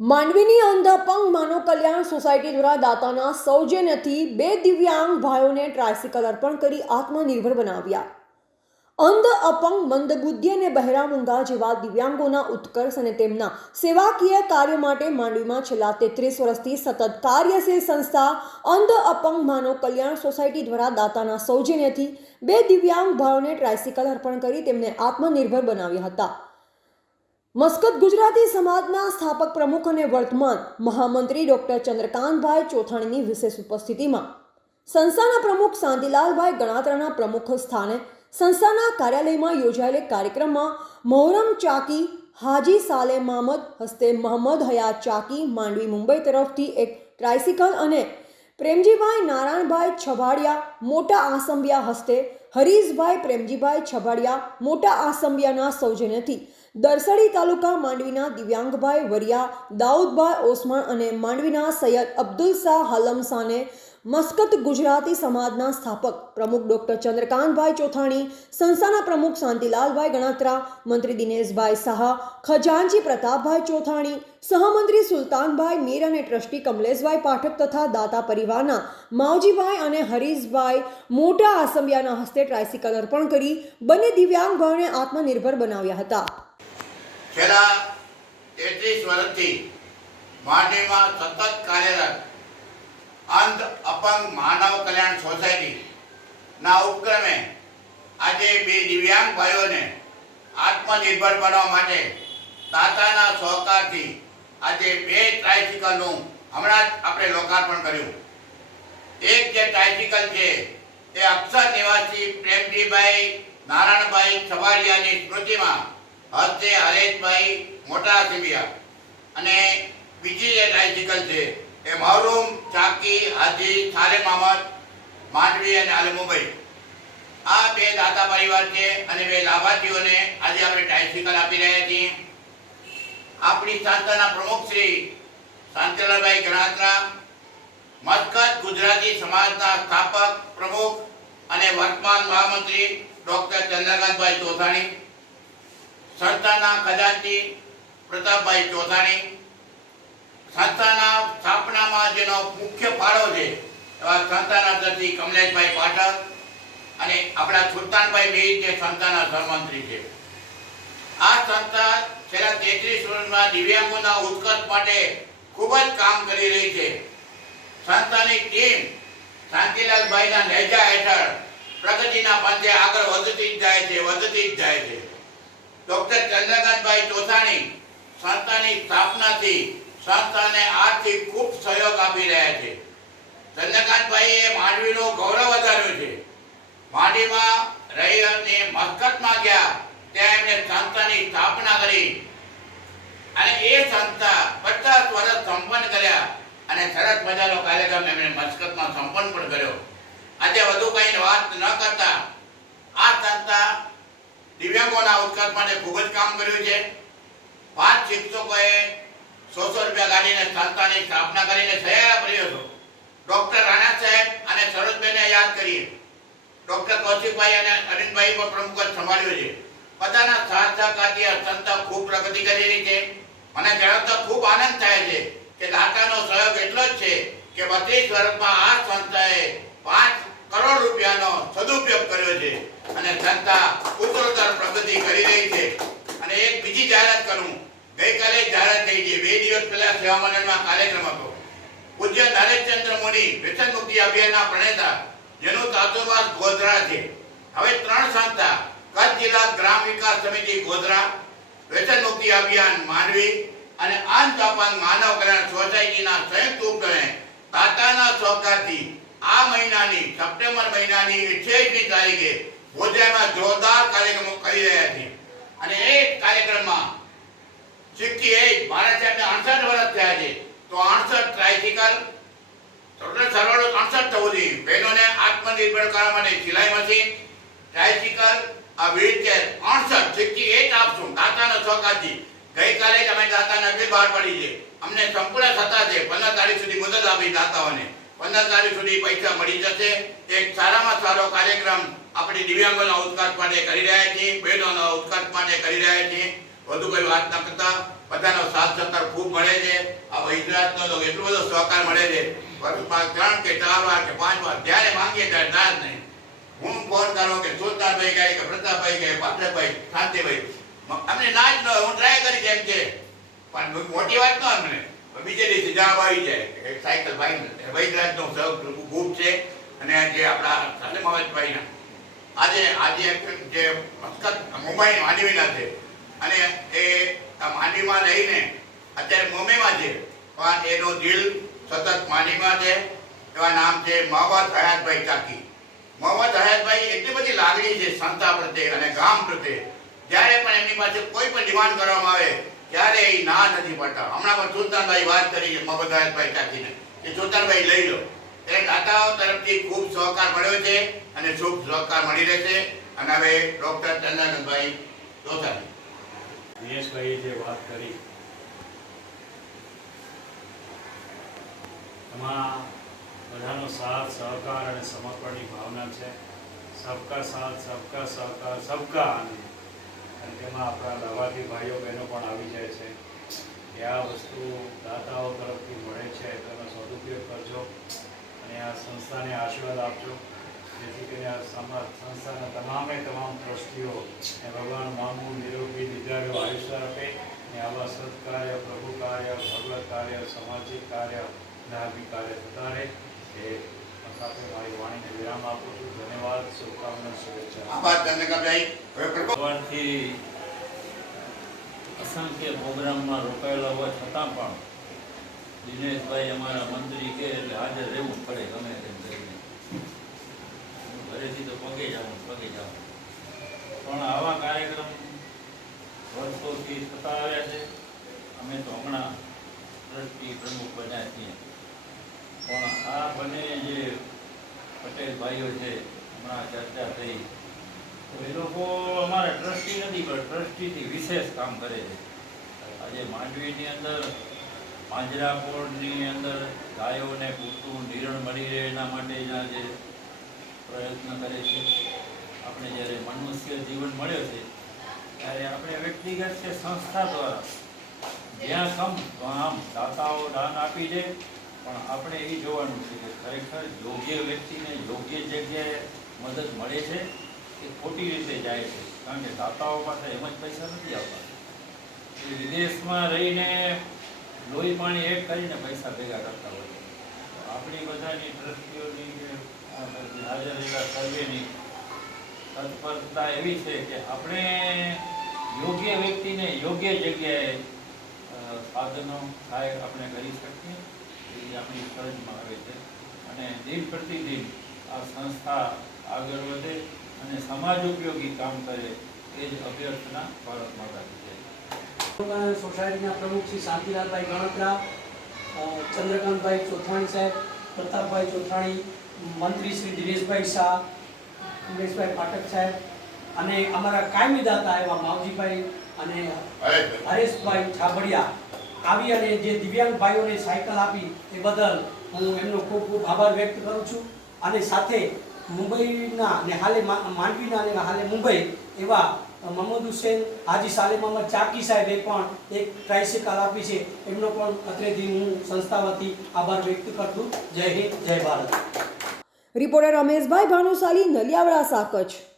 માંડવીની અંધ અપંગ માનવ કલ્યાણ સોસાયટી દ્વારા દાતાના સૌજન્યથી 2 દિવ્યાંગ ભાઈઓને ટ્રાયસિકલ અર્પણ કરી આત્મનિર્ભર બનાવ્યા. અંધ અપંગ મંદબુદ્ધિ અને બહેરા મૂંગા જેવા દિવ્યાંગોના ઉત્કર્ષ અને તેમના સેવાકીય કાર્યો માટે માંડવીમાં છેલ્લા 33 વર્ષથી સતત કાર્યશીલ સંસ્થા અંધ અપંગ માનવ કલ્યાણ સોસાયટી દ્વારા દાતાના સૌજન્યથી 2 દિવ્યાંગ ભાઈઓને ટ્રાયસિકલ અર્પણ કરી તેમને આત્મનિર્ભર બનાવ્યા હતા. મસ્કત ગુજરાતી સમાજના સ્થાપક પ્રમુખ અને વર્તમાન મહામંત્રી ડોક્ટર ચંદ્રકાંતભાઈ ચોથાણીની વિશેષ ઉપસ્થિતિમાં સંસ્થાના પ્રમુખ શાંતિલાલભાઈ ગણાત્રાના પ્રમુખ સ્થાને સંસ્થાના કાર્યાલયમાં યોજાયેલ કાર્યક્રમમાં મોહરમ ચાકી હાજી સાલે મામદ હસ્તે મોહમ્મદ હયાત ચાકી માંડવી મુંબઈ તરફથી એક ટ્રાયસિકલ અને પ્રેમજીભાઈ નારાયણભાઈ છબાડિયા મોટા આસંબિયા હસ્તે હરીશભાઈ પ્રેમજીભાઈ છબાડિયા મોટા આસંબિયાના સૌજન્યથી દરસડી તાલુકા માંડવીના દિવ્યાંગભાઈ વરિયા દાઉદભાઈ ઓસમાણ અને માંડવીના સૈયદ અબ્દુલ શાહ હાલમસાને મસ્કત ગુજરાતી સમાજના સ્થાપક પ્રમુખ ડોક્ટર ચંદ્રકાંતભાઈ ચોથાણી, સંસ્થાના પ્રમુખ શાંતિલાલભાઈ ગણાત્રા, મંત્રી દિનેશભાઈ શાહ, ખજાનચી પ્રતાપભાઈ ચોથાણી, સહમંત્રી સુલતાનભાઈ મીર અને ટ્રસ્ટી કમલેશભાઈ પાઠક તથા દાતા પરિવારના માવજીભાઈ અને હરીશભાઈ મોટા આસંબિયાના હસ્તે ટ્રાયસિકલ અર્પણ કરી બંને દિવ્યાંગ ભાઈઓને આત્મનિર્ભર બનાવ્યા હતા. છેલ્લા 33 વર્ષથી માંડવીમાં સતત કાર્યરત અંધ અપંગ માનવ કલ્યાણ સોસાયટીના ઉપક્રમે આજે 2 દિવ્યાંગ ભાઈઓને આત્મનિર્ભર બનવા માટે દાતાના સહકારથી આજે 2 ટ્રાયસિકલનું હમણાં જ આપણે લોકાર્પણ કર્યું. એક જે ટ્રાયસિકલ છે એ અક્ષર નિવાસી પ્રેમજીભાઈ નારાયણભાઈ છબાડિયાની સ્મૃતિમાં હસ્તે હરેશભાઈ મોટા આસંબિયા અને બીજી જે ટ્રાયસિકલ છે એ મોહરમ ચાકી હાજી સાલે મામદ માંડવી અને હાલે મુંબઈ આ 2 દાતા પરિવાર છે અને 2 લાભાર્થીઓને આજે આપણે ટ્રાયસિકલ આપી રહ્યા છીએ. આપણી સંસ્થાના પ્રમુખ શ્રી શાંતિલાલભાઈ ગણાત્રા, મસ્કત ગુજરાતી સમાજના સ્થાપક પ્રમુખ અને વર્તમાન મહામંત્રી ડોક્ટર ચંદ્રકાંતભાઈ ચોથાણી, સંસ્થાના ખજાનચી પ્રતાપભાઈ ચોથાણી, સંસ્થાના સ્થાપનામાં જેનો મુખ્ય ફાળો છે એવા સંસ્થાના ટ્રસ્ટી કમલેશભાઈ પાઠક અને આપણા સુલતાનભાઈ મીર જે સંસ્થાના સહમંત્રી છે. આ સંસ્થા છેલ્લા 33 વર્ષમાં દિવ્યાંગોના ઉત્કર્ષ માટે ખૂબ જ કામ કરી રહી છે. સંસ્થાની ટીમ શાંતિલાલભાઈના નેજા હેઠળ પ્રગતિના પંથે આગળ વધતી જ જાય છે. ડોક્ટર ચંદ્રકાંતભાઈ ચોથાણી સંસ્થાની સ્થાપનાથી સંસ્થાને આર્થિક ખૂબ સહયોગ આપી રહ્યા છે. ચંદ્રકાંતભાઈએ માંડવીનું ગૌરવ વધાર્યું છે. માંડવીમાં રહી અને મસ્કતમાં ગયા ત્યાં એમણે સંસ્થાની સ્થાપના કરી અને એ સંસ્થા 50 વર્ષ સંપન્ન કર્યા અને સરસ મજાનો કાર્યક્રમ એમણે મસ્કતમાં સંપન્ન પણ કર્યો. આજે વધુ કંઈ વાત ન કરતા આ સંસ્થા દિવ્યાંગોના ઉત્કર્ષ માટે ખૂબ જ કામ કર્યું છે. 5 શિક્ષકોએ 100 રૂપિયા કાઢીને સંસ્થાની સ્થાપના કરીને સહાય કર્યો છે. ડોક્ટર રાણા સાહેબ અને સરોજબેનને યાદ કરીએ. ડોક્ટર કૌશિકભાઈ અને અરવિંદભાઈ પણ પ્રમુખ સંભાળ્યો છે. બધાના સાથ સહકારથી આ સંસ્થા ખૂબ પ્રગતિ કરી રહી છે. મને જણાવતા ખૂબ આનંદ થાય છે કે દાતાનો સહયોગ એટલો જ છે કે 32 વર્ષમાં આ સંસ્થાએ 5 કરોડ રૂપિયાનો સદુપયોગ કર્યો છે અને સંસ્થા ઉત્તરોત્તર પ્રગતિ કરી રહી છે. અને એક બીજી જાહેરાત કરું, ગઈકાલે જાહેરાત થઈ છે. 2 દિવસ પહેલા સેવા મંડળમાં કાર્યક્રમ હતો. પૂજ્ય નરેશચંદ્ર મુનિ વ્યસન મુક્તિ અભિયાનના પ્રણેતા જેનું તાતોવાસ ગોધરા છે. હવે 3 સંસ્થા કચ્છ જિલ્લા ગ્રામ વિકાસ સમિતિ ગોધરા, વ્યસન મુક્તિ અભિયાન માંડવી અને અંધ અપંગ માનવ કલ્યાણ સોસાયટીના સંયુક્ત ઉપક્રમે દાતાના સહકારથી આ મહિનાની સપ્ટેમ્બર મહિનાની 28મી તારીખે ગોધરામાં જોરદાર કાર્યક્રમો કરી રહ્યા છે. અને એ કાર્યક્રમમાં 68 ભારત સાહેબને 68 વર્ષ થયા છે તો 68 ટ્રાયસિકલ ટોટલ સરવાળો 68 થવું જોઈએ. બહેનોને આત્મનિર્ભર કરવા માટે સિલાઈ મશીન, ટ્રાયસિકલ, આ વ્હીલચેર 68 આપશું દાતાનો સહકારથી. ગઈકાલે જ અમે દાતાને અપીલ બહાર પડી છે. અમને સંપૂર્ણ સત્તા છે. 15 તારીખ સુધી મુદત આપી દાતાઓને. 15 તારીખ સુધી પૈસા મળી જશે. એક સારામાં સારો કાર્યક્રમ આપણે દિવ્યાંગોના ઉત્કર્ષ માટે કરી રહ્યા છીએ, બહેનોના ઉત્કર્ષ માટે કરી રહ્યા છીએ. વધુ કોઈ વાત ન કરતા બધાનો સાથ સહકાર ખૂબ મળે છે. આ ગુજરાતનો તો એટલો બધો સહકાર મળે છે, વર્ષમાં 3 કે 4 વાર કે 5 વાર જ્યારે માંગીએ ત્યારે ના જ નહીં. હું ફોન કરો કે સુલતાનભાઈ કહે કે પ્રતાપભાઈ કહે પાઠકભાઈ શાંતિભાઈ અમને ના જ ન હું ટ્રાય કરી એમ કે પણ મોટી વાત ન અમને બીજે દિવસે જવાબ આવી જાય કે સાયકલ ભાઈ વૈદરાજનો ગ્રુપ છે અને જે આપણા સાલેમાવતભાઈના આજે જે મસ્કત મુંબઈ માંડવીના છે અને એ માંડવીમાં રહીને અત્યારે મુંબઈમાં છે પણ એનું દિલ સતત માંડવીમાં છે. એવા નામ છે મોહમ્મદ હયાતભાઈ ચાકી. મોહમ્મદ હયાતભાઈ એટલી બધી લાગણી છે સંસ્થા પ્રત્યે અને ગામ પ્રત્યે. જ્યારે પણ એમની પાસે કોઈ પણ ડિમાન્ડ કરવામાં આવે ત્યારે એ ના નથી પડતા. હમણાં પણ સુલતાનભાઈ વાત કરી છે મોહમ્મદ હયાતભાઈ ચાકીને કે સુલતાનભાઈ લઈ લો. એટલે દાતાઓ તરફથી ખૂબ સહકાર મળ્યો છે અને શુભ સહકાર મળી રહેશે. અને હવે ડોક્ટર ચંદ્રકાંતભાઈ જોતાજી દિનેશભાઈએ જે વાત કરી એમાં બધાનો સાથ સહકાર અને સમર્પણની ભાવના છે. સબકા સાથ સબકા સહકાર સબકા આનંદ, અને તેમાં આપણા લાભાર્થી ભાઈઓ બહેનો પણ આવી જાય છે કે આ વસ્તુ દાતાઓ તરફથી મળે છે તેનો સદુપયોગ કરજો અને આ સંસ્થાને આશીર્વાદ આપજો, જેથી કરીને આ સંસ્થાના તમામ ટ્રસ્ટીઓ અને ભગવાન મામુ નિરોગી દીર્ઘાયુ આયુષ્ય આપે અને આવા સત્કાર્ય, પ્રભુ કાર્ય, ભગવત કાર્ય, સામાજિક કાર્ય, ધાર્મિક કાર્ય થતા રહે. એ સાથે મારી વાણીને વિરામ આપું છું. ધન્યવાદ, શુભકામના, શુભેચ્છા. આભાર ચંદ્રકાંતભાઈ. હવે સવારથી અસંખ્ય પ્રોગ્રામમાં રોકાયેલા હોવા છતાં પણ દિનેશભાઈ અમારા મંત્રી કે એટલે હાજર રહેવું પડે ગમે તેમ કરીને. ઘરેથી તો પગે જાઉં પણ આવા કાર્યક્રમ વર્ષોથી થતા આવ્યા છે. અમે તો હમણાં ટ્રસ્ટી પ્રમુખ બન્યા છીએ, પણ આ બંને જે પટેલ ભાઈઓ છે હમણાં ચર્ચા થઈ તો એ લોકો અમારા ટ્રસ્ટી નથી પણ ટ્રસ્ટીથી વિશેષ કામ કરે છે. આજે માંડવીની અંદર પાંજરાપોળની અંદર ગાયોને પૂરતું નિરણ મળી રહે એના માટેના જે પ્રયત્ન કરે છે. આપણે જ્યારે મનુષ્ય જીવન મળ્યો છે ત્યારે આપણે વ્યક્તિગત કે સંસ્થા દ્વારા જ્યાં કમ તો આમ દાતાઓ દાન આપી દે, પણ આપણે એ જોવાનું છે કે ખરેખર યોગ્ય વ્યક્તિને યોગ્ય જગ્યાએ મદદ મળે છે એ ખોટી રીતે જાય છે. કારણ કે દાતાઓ પાસે એમ જ પૈસા નથી આવતા. એ વિદેશમાં રહીને લોહી પાણી એક કરીને પૈસા ભેગા કરતા હોય છે. આપણી બધાની ટ્રસ્ટીઓની કે હાજર રહેલા સર્વેની તત્પરતા એવી છે કે આપણે યોગ્ય વ્યક્તિને યોગ્ય જગ્યાએ સાધનો સહાય આપણે કરી શકીએ એ આપણી ફરજમાં આવે છે. અને દિન પ્રતિદિન આ સંસ્થા આગળ વધે અને સમાજ ઉપયોગી કામ કરે એ જ અભ્યર્થના ભારત માતાની છે. સોસાયટીના પ્રમુખ શ્રી શાંતિલાલભાઈ ગણત્રા, ચંદ્રકાંતભાઈ ચોથાણી સાહેબ, પ્રતાપભાઈ ચોથાણી, મંત્રી શ્રી દિનેશભાઈ શાહ, ઉમેશભાઈ પાઠક સાહેબ અને અમારા કાયમી દાતા એવા માવજીભાઈ અને હરેશભાઈ છાબડિયા આવી અને જે દિવ્યાંગ ભાઈઓને સાયકલ આપી એ બદલ હું એમનો ખૂબ ખૂબ આભાર વ્યક્ત કરું છું. અને સાથે મુંબઈના ને હાલે માંડવીના અને હાલે મુંબઈ એવા મહમદ હુસેન હાજી સાલેમ અહમદ ચાકી સાહેબે પણ એક ટ્રાઇસિકલ આપી છે. એમનો પણ અત્રેથી હું સંસ્થા વતી આભાર વ્યક્ત કરું. જય હિન્દ, જય ભારત. રિપોર્ટર રમેશભાઈ ભાનુશાલી, નલિયાવાડા, સાકચ.